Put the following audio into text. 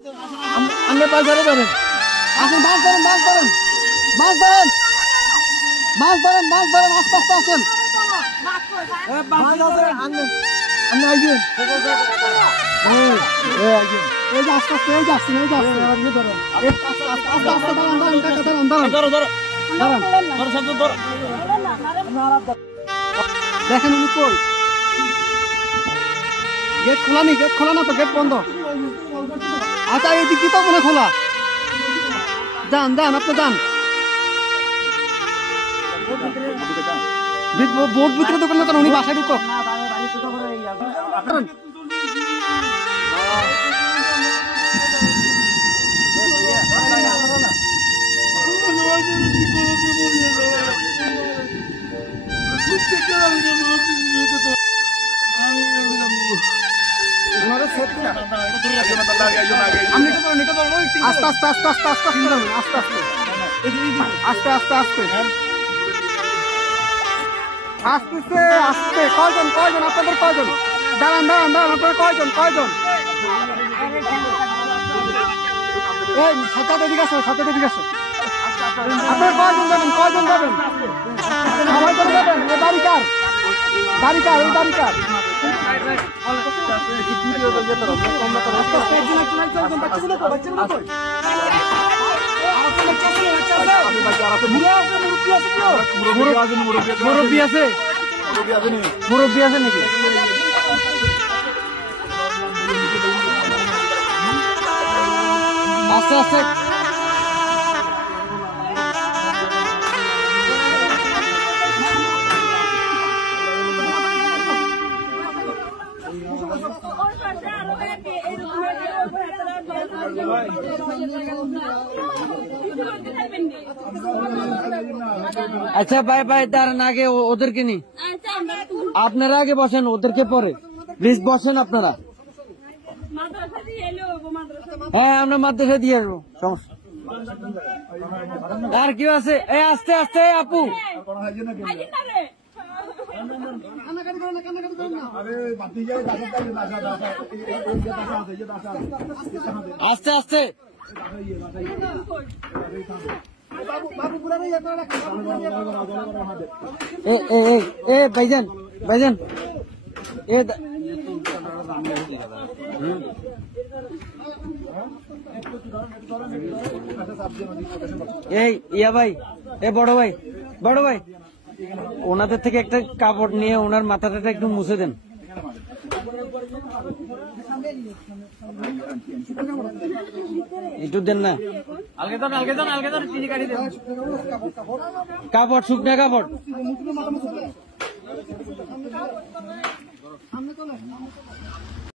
আপনি পাঁচ ধরে ধরেন, আসেন মাছ ধরেন, মাছ ধরেন, মাছ ধরেন, মাছ ধরেন, মাছ ধরেন, আস্তে আস্তে আসেন। আপনি আইবেন এই যে আস্তে আস্তে, এই যে আসছেন, এই যে আসছেন, আস্তে আস্তে আস্তে দাঁড়ান, দাঁড়ান, দাঁড়ান, দাঁড়ান, ধরো ধরো দাঁড়ান, ধরো শব্দ ধরো। দেখেন উনি কই, গেট খোলা নেই, গেট খোলা না তো, গেট বন্ধ। আচ্ছা এই দিক তো মনে খোলা, যান যান, আপনি যান বোট ভিতরে তো করলে উনি বাসায় ঢুকো। আস্তে আস্তে আস্তে আস্তে আস্তে আস্তে আস্তে আস্তে আস্তে আসতেছে আসতে। কয়জন কয়জন আপনাদের কয়জন? দাঁড়ান দাঁড়ান দাঁড়ান, আপনাদের কয়জন কয়জন? এই সাথে এদিকে আসো, সাথে এদিকে আসো। আপনারা কয়জন যাবেন, কয়জন যাবেন? সবাই করে যাবেন? এই বাড়ি কার? বাড়ি কার? এই বাড়ি কার? মুরব্বী আছে, মুরব্বী আছে নাকি? আস্তে আস্তে আচ্ছা ভাই ভাই দাঁড়ান, আগে ওদেরকে নি, আপনারা আগে বসেন, ওদেরকে পরে প্লিজ বসেন আপনারা। হ্যাঁ আমরা মাদ্রাসা দিয়ে আসবো, সমস্যা। আর কেউ আছে? এই আস্তে আস্তে আপু, আস্তে আস্তে। ভাইজান ভাইজান এই ইয়া ভাই, এ বড় ভাই, বড় ভাই ওনাদের থেকে একটা কাপড় নিয়ে ওনার মাথাটা একটু মুছে দেন। একটু দেন না, কাপড়, শুকনা কাপড়।